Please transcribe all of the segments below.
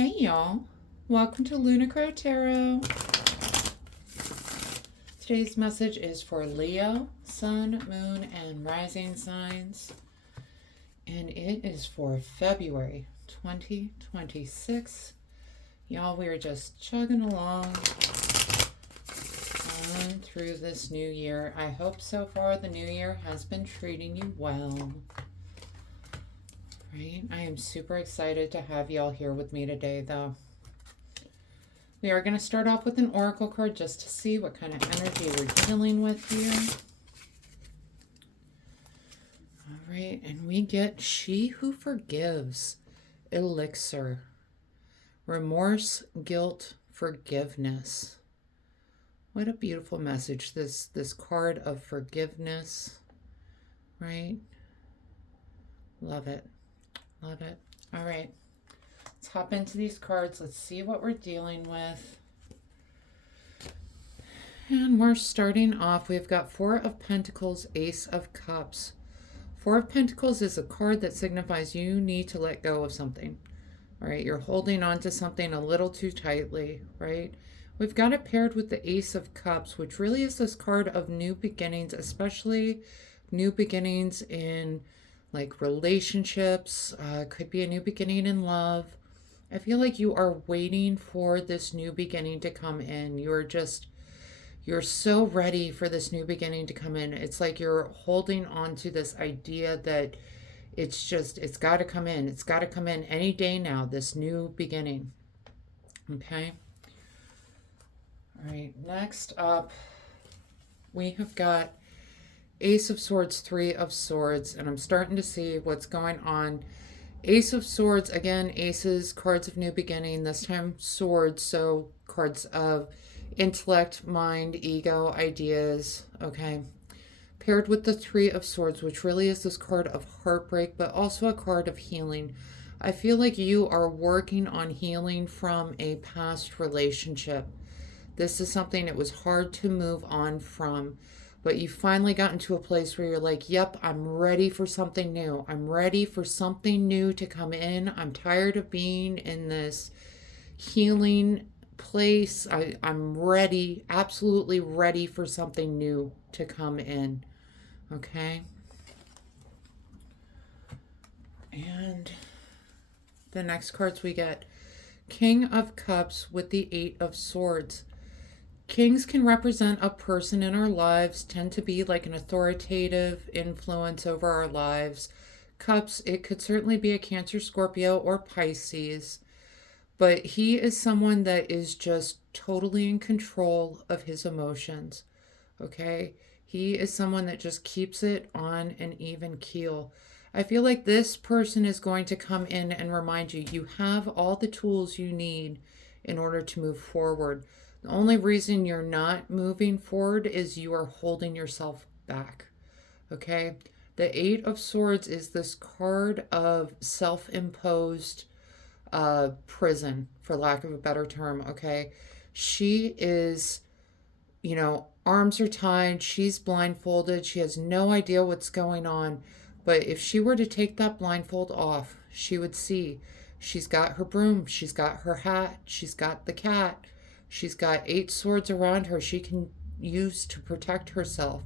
Hey y'all, welcome to Lunar Tarot. Today's message is for Leo, Sun, Moon, and Rising signs. And it is for February 2026. Y'all, we are just chugging along on through this new year. I hope so far the new year has been treating you well. Right? I am super excited to have y'all here with me today, though. We are going to start off with an oracle card just to see what kind of energy we're dealing with here. All right, and we get She Who Forgives, Elixir. Remorse, guilt, forgiveness. What a beautiful message, this card of forgiveness, right? Love it. Love it. All right. Let's hop into these cards. Let's see what we're dealing with. And we're starting off. We've got Four of Pentacles, Ace of Cups. Four of Pentacles is a card that signifies you need to let go of something. All right. You're holding on to something a little too tightly, right? We've got it paired with the Ace of Cups, which really is this card of new beginnings, especially new beginnings in like relationships, could be a new beginning in love. I feel like you are waiting for this new beginning to come in. You're so ready for this new beginning to come in. It's like you're holding on to this idea that it's got to come in. It's got to come in any day now, this new beginning. Okay. All right. Next up, we have got Ace of Swords, Three of Swords, and I'm starting to see what's going on. Ace of Swords, again, aces, cards of new beginning, this time swords, so cards of intellect, mind, ego, ideas, okay? Paired with the Three of Swords, which really is this card of heartbreak, but also a card of healing. I feel like you are working on healing from a past relationship. This is something that was hard to move on from. But you finally gotten to a place where you're like, yep, I'm ready for something new. I'm ready for something new to come in. I'm tired of being in this healing place. I'm ready, absolutely ready for something new to come in. Okay? And the next cards we get, King of Cups with the Eight of Swords. Kings can represent a person in our lives, tend to be like an authoritative influence over our lives. Cups, it could certainly be a Cancer, Scorpio, or Pisces. But he is someone that is just totally in control of his emotions. Okay? He is someone that just keeps it on an even keel. I feel like this person is going to come in and remind you, you have all the tools you need in order to move forward. The only reason you're not moving forward is you are holding yourself back, okay? The Eight of Swords is this card of self-imposed prison, for lack of a better term, okay? She is, arms are tied, she's blindfolded, she has no idea what's going on, but if she were to take that blindfold off, she would see. She's got her broom, she's got her hat, she's got the cat. She's got 8 swords around her she can use to protect herself.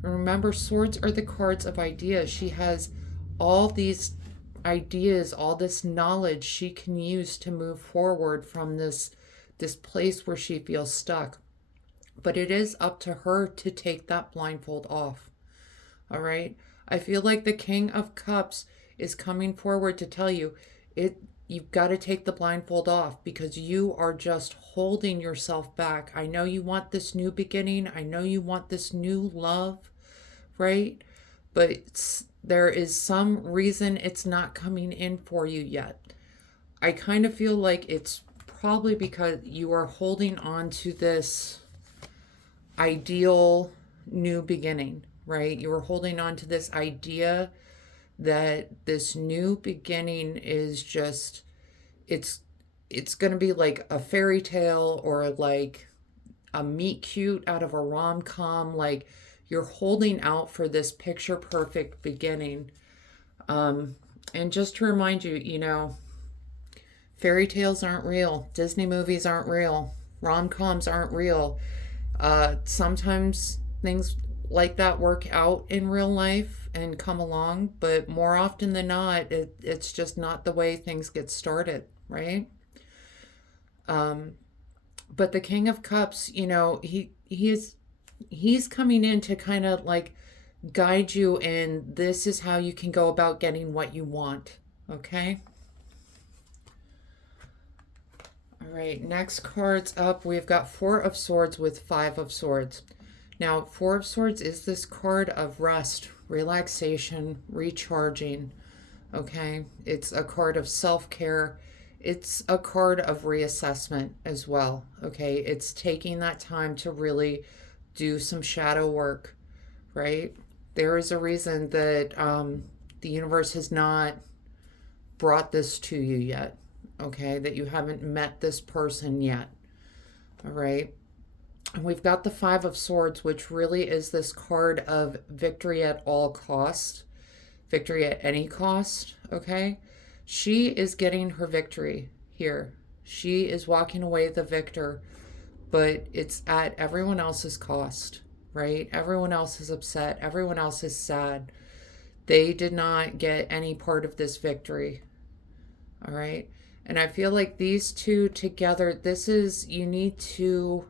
And remember, swords are the cards of ideas. She has all these ideas, all this knowledge she can use to move forward from this place where she feels stuck. But it is up to her to take that blindfold off. All right? I feel like the King of Cups is coming forward to tell you you've got to take the blindfold off because you are just holding yourself back. I know you want this new beginning. I know you want this new love, right? But there is some reason it's not coming in for you yet. I kind of feel like it's probably because you are holding on to this ideal new beginning, right? You are holding on to this idea that this new beginning is just, it's going to be like a fairy tale or like a meet cute out of a rom-com. Like you're holding out for this picture perfect beginning. And just to remind you, Fairy tales aren't real. Disney movies aren't real. Rom-coms aren't real. Sometimes things like that work out in real life and come along, but more often than not, it's just not the way things get started, right? Um, but the King of Cups, he's coming in to kind of like guide you in this is how you can go about getting what you want. Okay? All right, next cards up, we've got Four of Swords with Five of Swords. Now, Four of Swords is this card of rest, relaxation, recharging. Okay? It's a card of self-care. It's a card of reassessment as well. Okay? It's taking that time to really do some shadow work, right? There is a reason that the universe has not brought this to you yet. Okay? That you haven't met this person yet. All right? And we've got the Five of Swords, which really is this card of victory at all cost, victory at any cost, okay? She is getting her victory here. She is walking away the victor, but it's at everyone else's cost, right? Everyone else is upset. Everyone else is sad. They did not get any part of this victory, all right? And I feel like these two together, you need to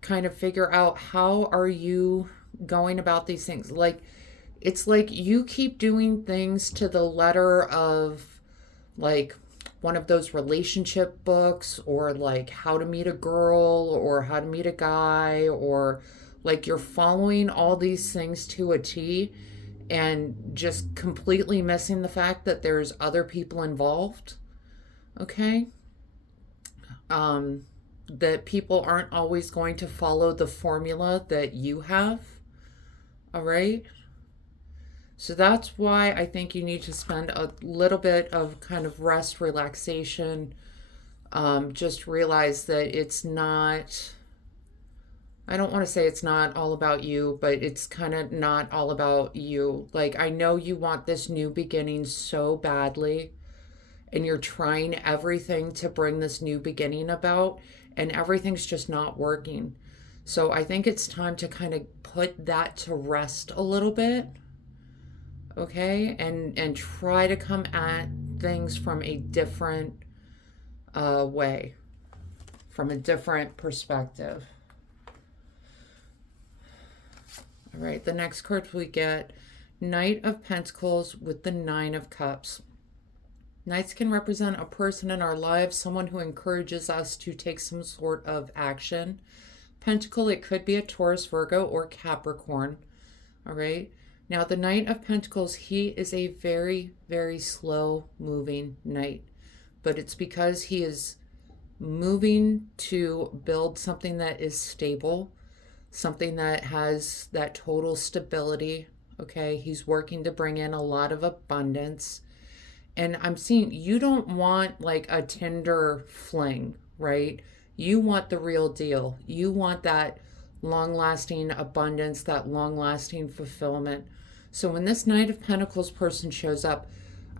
kind of figure out how are you going about these things. Like, it's like you keep doing things to the letter of like one of those relationship books, or like How to Meet a Girl or How to Meet a Guy, or like you're following all these things to a T and just completely missing the fact that there's other people involved. Okay? That people aren't always going to follow the formula that you have. All right? So that's why I think you need to spend a little bit of kind of rest, relaxation. Just realize that it's not, I don't want to say it's not all about you, but it's kind of not all about you. Like, I know you want this new beginning so badly, and you're trying everything to bring this new beginning about, and everything's just not working. So I think it's time to kind of put that to rest a little bit, okay? And try to come at things from a different way, from a different perspective. All right, the next card we get, Knight of Pentacles with the Nine of Cups. Knights can represent a person in our lives, someone who encourages us to take some sort of action. Pentacle, it could be a Taurus, Virgo, or Capricorn. All right. Now, the Knight of Pentacles, he is a very, very slow moving knight. But it's because he is moving to build something that is stable, something that has that total stability. Okay. He's working to bring in a lot of abundance. And I'm seeing you don't want like a Tinder fling, right? You want the real deal. You want that long-lasting abundance, that long-lasting fulfillment. So when this Knight of Pentacles person shows up,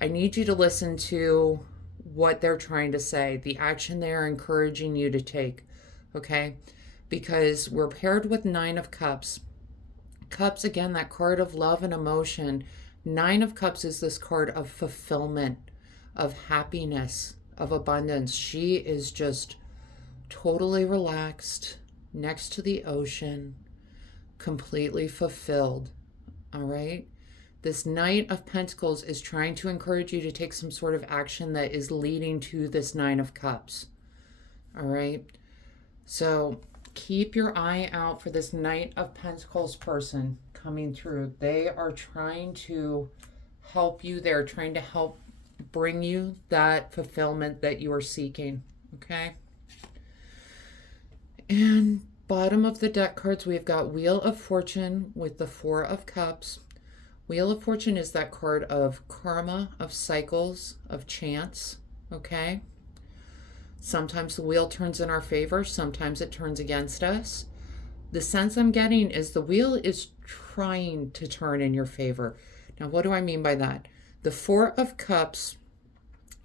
I need you to listen to what they're trying to say, the action they're encouraging you to take, okay? Because we're paired with Nine of Cups. Cups, again, that card of love and emotion. Nine of Cups is this card of fulfillment, of happiness, of abundance. She is just totally relaxed next to the ocean, completely fulfilled. All right? This Knight of Pentacles is trying to encourage you to take some sort of action that is leading to this Nine of Cups. All right? So keep your eye out for this Knight of Pentacles person coming through. They are trying to help you. They're trying to help bring you that fulfillment that you are seeking. Okay? And bottom of the deck cards, we've got Wheel of Fortune with the Four of Cups. Wheel of Fortune is that card of karma, of cycles, of chance. Okay? Sometimes the wheel turns in our favor. Sometimes it turns against us. The sense I'm getting is the wheel is trying to turn in your favor. Now, what do I mean by that? The Four of Cups,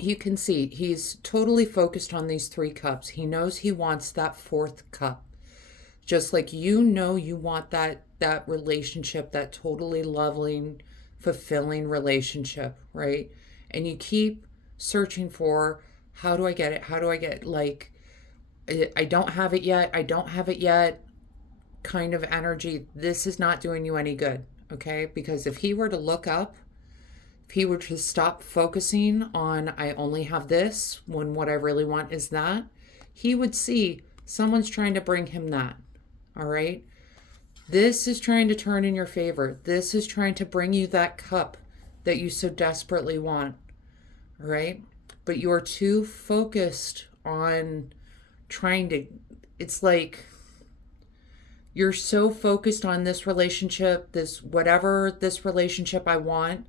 you can see he's totally focused on these 3 cups. He knows he wants that 4th cup. Just like you want that relationship, that totally loving, fulfilling relationship, right? And you keep searching for, how do I get it? How do I get, like, I don't have it yet. I don't have it yet kind of energy. This is not doing you any good, okay? Because if he were to look up, if he were to stop focusing on, I only have this, when what I really want is that, he would see someone's trying to bring him that. All right? This is trying to turn in your favor. This is trying to bring you that cup that you so desperately want. All right? But you're too focused on trying to, it's like you're so focused on this relationship, this whatever this relationship I want,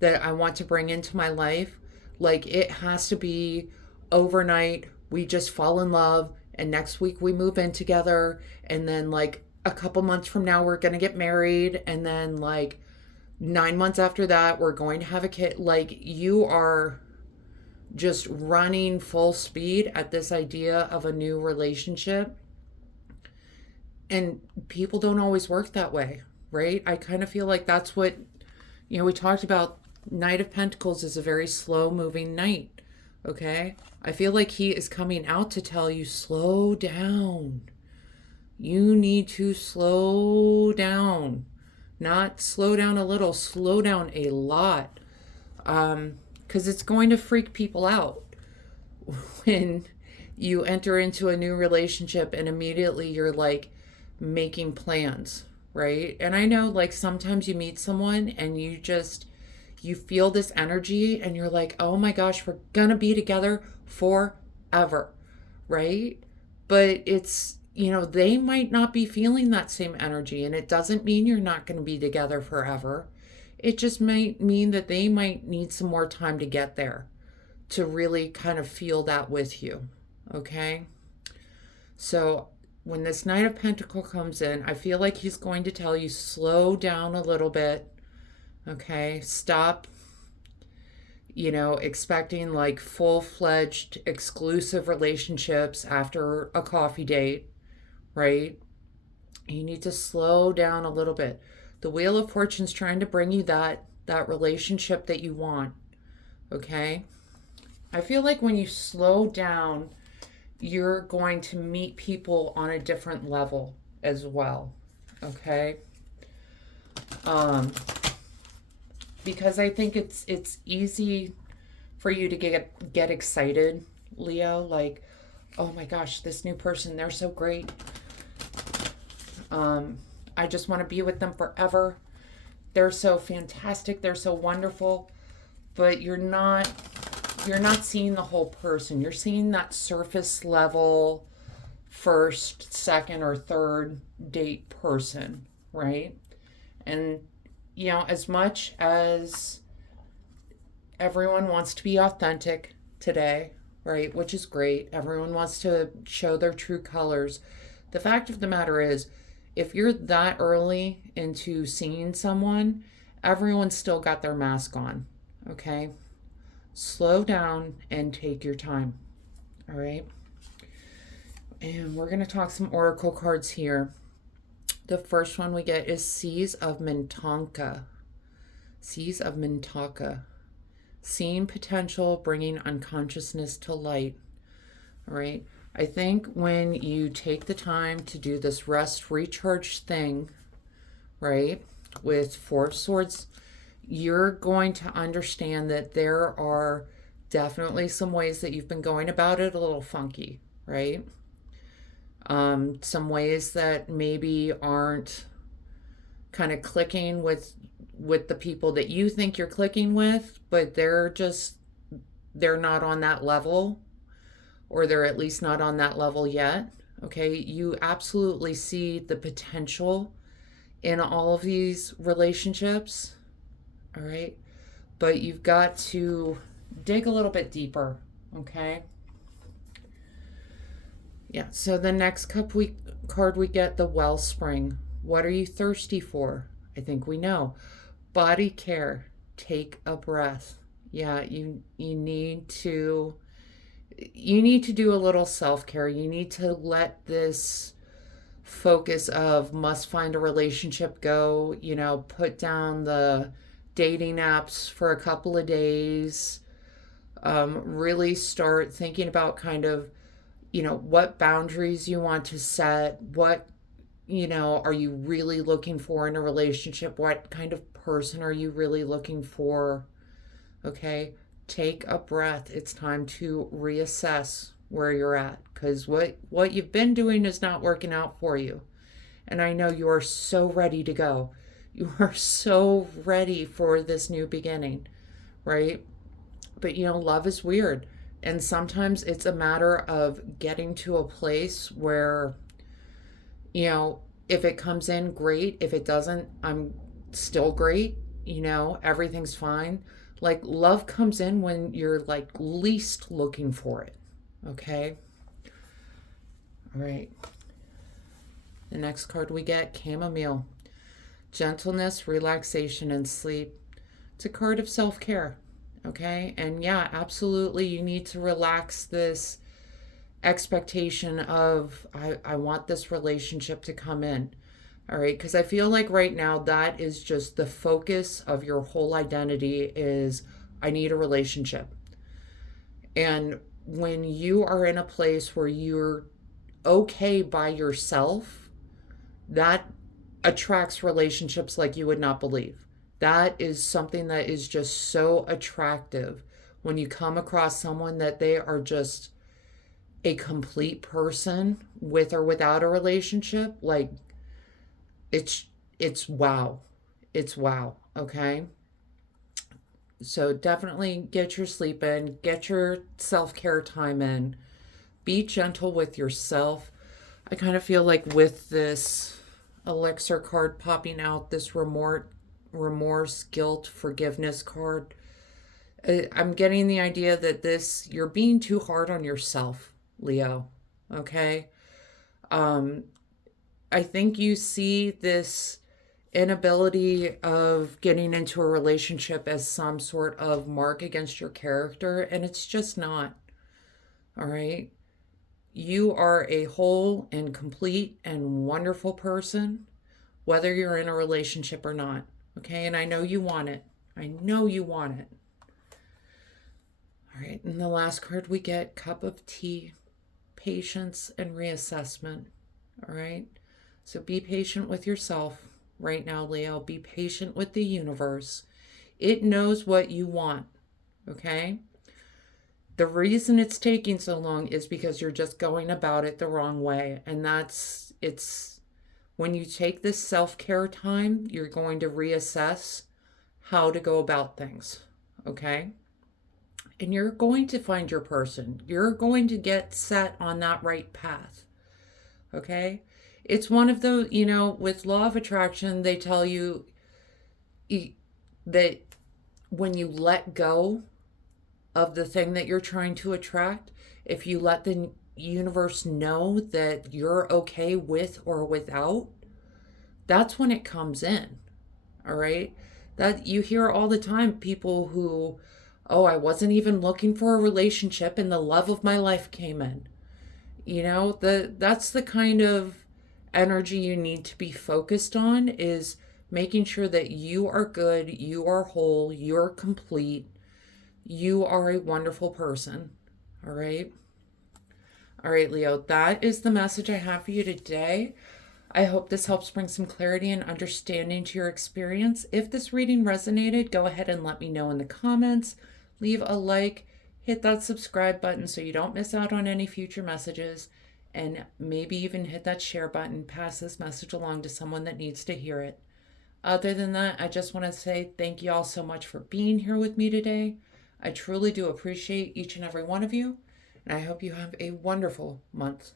that I want to bring into my life. Like, it has to be overnight. We just fall in love, and next week we move in together, and then like a couple months from now we're going to get married, and then like 9 months after that we're going to have a kid. Like, you are just running full speed at this idea of a new relationship, and people don't always work that way, right? I kind of feel like that's what, we talked about. Knight of Pentacles is a very slow moving knight, okay? I feel like he is coming out to tell you, slow down. You need to slow down. Not slow down a little, slow down a lot. Because it's going to freak people out when you enter into a new relationship and immediately you're like making plans, right? And I know, like, sometimes you meet someone and you feel this energy and you're like, oh my gosh, we're gonna be together forever, right? But it's, they might not be feeling that same energy, and it doesn't mean you're not going to be together forever. It just might mean that they might need some more time to get there, to really kind of feel that with you, okay? So when this Knight of Pentacles comes in, I feel like he's going to tell you, slow down a little bit, okay? Stop, expecting like full-fledged exclusive relationships after a coffee date, right? You need to slow down a little bit. The Wheel of Fortune's trying to bring you that relationship that you want, okay? I feel like when you slow down, you're going to meet people on a different level as well, okay? Because I think it's easy for you to get excited, Leo, like, oh my gosh, this new person, they're so great. I just want to be with them forever. They're so fantastic, they're so wonderful. But you're not seeing the whole person. You're seeing that surface level first, second, or third date person, right? And as much as everyone wants to be authentic today, right, which is great, everyone wants to show their true colors, the fact of the matter is, if you're that early into seeing someone, everyone's still got their mask on, okay? Slow down and take your time, all right? And we're going to talk some oracle cards here. The first one we get is Seas of Mintanka. Seas of Mintanka. Seeing potential, bringing unconsciousness to light. All right. I think when you take the time to do this rest, recharge thing, right, with Four of Swords, you're going to understand that there are definitely some ways that you've been going about it a little funky, right? Some ways that maybe aren't kind of clicking with the people that you think you're clicking with, but they're not on that level, or they're at least not on that level yet. Okay, you absolutely see the potential in all of these relationships, all right? But you've got to dig a little bit deeper, okay? Yeah, so the next card we get, the Wellspring. What are you thirsty for? I think we know. Body care. Take a breath. Yeah, you need to do a little self-care. You need to let this focus of must find a relationship go, put down the dating apps for a couple of days. Really start thinking about kind of, what boundaries you want to set, what, are you really looking for in a relationship? What kind of person are you really looking for? Okay, take a breath. It's time to reassess where you're at, because what you've been doing is not working out for you. And I know you are so ready to go. You are so ready for this new beginning, right? But love is weird. And sometimes it's a matter of getting to a place where, if it comes in, great. If it doesn't, I'm still great. Everything's fine. Like, love comes in when you're like least looking for it. Okay? All right. The next card we get, chamomile. Gentleness, relaxation, and sleep. It's a card of self-care. Okay? And yeah, absolutely, you need to relax this expectation of, I want this relationship to come in. All right? Because I feel like right now that is just the focus of your whole identity is, I need a relationship. And when you are in a place where you're okay by yourself, that attracts relationships like you would not believe. That is something that is just so attractive when you come across someone that they are just a complete person with or without a relationship. Like, it's wow. It's wow. Okay? So definitely get your sleep in, get your self-care time in. Be gentle with yourself. I kind of feel like with this elixir card popping out, this remorse, guilt, forgiveness card, I'm getting the idea that you're being too hard on yourself, Leo. Okay? I think you see this inability of getting into a relationship as some sort of mark against your character, and it's just not. All right? You are a whole and complete and wonderful person, whether you're in a relationship or not. Okay? And I know you want it. I know you want it. All right. And the last card we get, cup of tea, patience and reassessment. All right? So be patient with yourself right now, Leo. Be patient with the universe. It knows what you want. Okay? The reason it's taking so long is because you're just going about it the wrong way. And it's when you take this self-care time, you're going to reassess how to go about things. Okay? And you're going to find your person. You're going to get set on that right path. Okay? It's one of those, with law of attraction, they tell you that when you let go of the thing that you're trying to attract, if you let the universe know that you're okay with or without, that's when it comes in. All right? That you hear all the time, people who, oh, I wasn't even looking for a relationship and the love of my life came in. That's the kind of energy you need to be focused on, is making sure that you are good, you are whole, you're complete, you are a wonderful person. All right? All right, Leo, that is the message I have for you today. I hope this helps bring some clarity and understanding to your experience. If this reading resonated, go ahead and let me know in the comments. Leave a like, hit that subscribe button so you don't miss out on any future messages, and maybe even hit that share button. Pass this message along to someone that needs to hear it. Other than that, I just want to say thank you all so much for being here with me today. I truly do appreciate each and every one of you, and I hope you have a wonderful month.